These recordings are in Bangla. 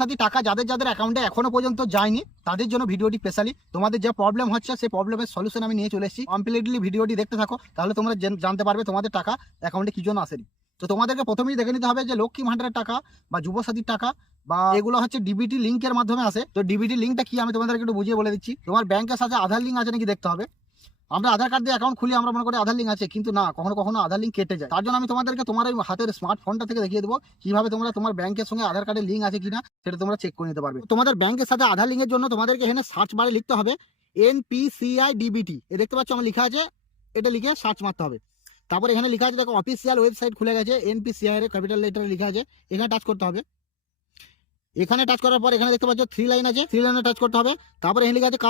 সাথে টাকা যাদের যাদের অ্যাকাউন্টে এখনো পর্যন্ত যায়নি তাদের জন্য ভিডিওটি স্পেশালি। তোমাদের যে প্রবলেম হচ্ছে সেই প্রবলেমের সলিউশন আমি নিয়ে চলে এসেছি। কমপ্লিটলি ভিডিওটি দেখতে থাকো, তাহলে তোমরা জানতে পারবে তোমাদের টাকা অ্যাকাউন্টে কি জন্য আসেনি। তো তোমাদেরকে প্রথমেই দেখে নিতে হবে যে লক্ষ্মী ভান্ডারের টাকা বা যুবসাথীর টাকা বা এগুলো হচ্ছে ডিবিটি লিঙ্কের মাধ্যমে আসে। তো ডিবিটি লিঙ্কটা কি আমি তোমাদেরকে একটু বুঝিয়ে বলে দিচ্ছি। তোমার ব্যাংকের সাথে আধার লিঙ্ক আছে নাকি দেখতে হবে। আমরা আধার কার্ড দিয়ে অ্যাকাউন্ট খুলি, আমরা মনে করি আধার লিঙ্ক আছে, কিন্তু না, কখনো কখনো আধার লিঙ্ক কেটে যায়। তার জন্য আমি তোমাদেরকে তোমার ওই হাতের স্মার্টফোনটা থেকে দেখিয়ে দেবো কিভাবে তোমরা তোমার ব্যাংকের সঙ্গে আধার কার্ডের লিঙ্ক আছে কিনা সেটা তোমরা চেক করে নিতে পারবে। তোমাদের ব্যাংকের সাথে আধার লিঙ্কের জন্য তোমাদেরকে এখানে সার্চ বারে লিখতে হবে NPCI DBT। এ দেখতে পাচ্ছ আমার লেখা আছে, এটা লিখে সার্চ মারতে হবে। তারপর এখানে লেখা আছে দেখো অফিসিয়াল ওয়েবসাইট খুলে গেছে, NPCI এর ক্যাপিটাল লেটারে লেখা আছে, এখানে টাচ করতে হবে। এখানে টাচ করার পর এখানে দেখতে পাচ্ছ 3 লাইন আছে, 3 লাইনে টাচ করতে হবে। তারপরে এখানে লেখা আছে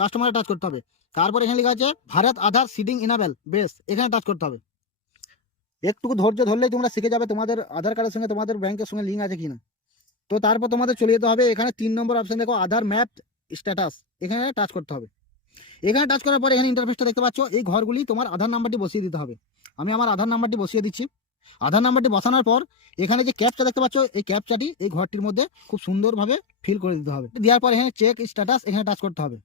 কাস্টমারে টাচ করতে হবে। তারপর এখানে লেখা আছে ভারত আধার সিডিং ইনাবেল বেস, এখানে টাচ করতে হবে। একটু ধৈর্য ধরলেই তোমরা শিখে যাবে তোমাদের আধার কার্ডের সঙ্গে তোমাদের ব্যাংকের সঙ্গে লিঙ্ক আছে কিনা। তো তারপর তোমাদের চলে যেতে হবে এখানে 3 নম্বর অপশন দেখো আধার ম্যাপ স্ট্যাটাস, এখানে টাচ করতে হবে। এখানে টাচ করার পর এখানে ইন্টারফেসটা দেখতে পাচ্ছ, এই ঘরগুলি তোমার আধার নাম্বারটি বসিয়ে দিতে হবে। আমি আমার আধার নাম্বারটি বসিয়ে দিচ্ছি। আধার নাম্বারটি বসানোর পর এখানে যে ক্যাপচা দেখতে পাচ্ছ, এই ক্যাপচাটি এই ঘরটির মধ্যে খুব সুন্দরভাবে ফিল করে দিতে হবে। দেওয়ার পর এখানে চেক স্ট্যাটাস, এখানে টাচ করতে হবে।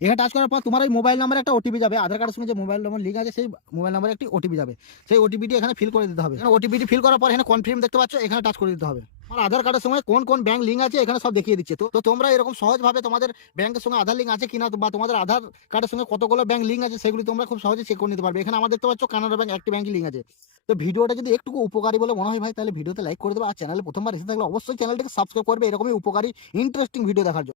এখানে টাচ করার পর তোমার ওই মোবাইল নাম্বারে একটা ওটিপি যাবে, আধার কার্ডের সঙ্গে যে মোবাইল নাম্বার লিঙ্ক আছে সেই মোবাইল নাম্বারে একটি ওটিপি যাবে। সেই ওটিপিটি এখানে ফিল করে দিতে হবে। ওটিপিটি ফিল করার পর এখানে কনফার্ম দেখতে পাচ্ছ, এখানে টাচ করে দিতে হবে। আমার আধার কার্ডের সঙ্গে কোন কোন ব্যাংক লিঙ্ক আছে এখানে সব দেখিয়ে দিচ্ছে। তো তোমরা এরকম সহজভাবে তোমাদের ব্যাংকের সঙ্গে আধার লিঙ্ক আছে কিনা বা তোমাদের আধার কার্ডের সঙ্গে কতগুলো ব্যাংক লিঙ্ক আছে সেগুলি তোমরা খুব সহজে চেক করে নিতে পারবে। এখানে আমার দেখতে পাচ্ছ কানাড়া ব্যাংক একটি ব্যাংক লিঙ্ক আছে। তো ভিডিওটা যদি একটু উপকারী বলে মনে হয় ভাই, তাহলে ভিডিওতে লাইক করে দেবে। আর চ্যানেলে প্রথমবার এসে থাকলে অবশ্যই চ্যানেলটাকে সাবস্ক্রাইব করবে এরকমই উপকারী ইন্টারেস্টিং ভিডিও দেখার জন্য।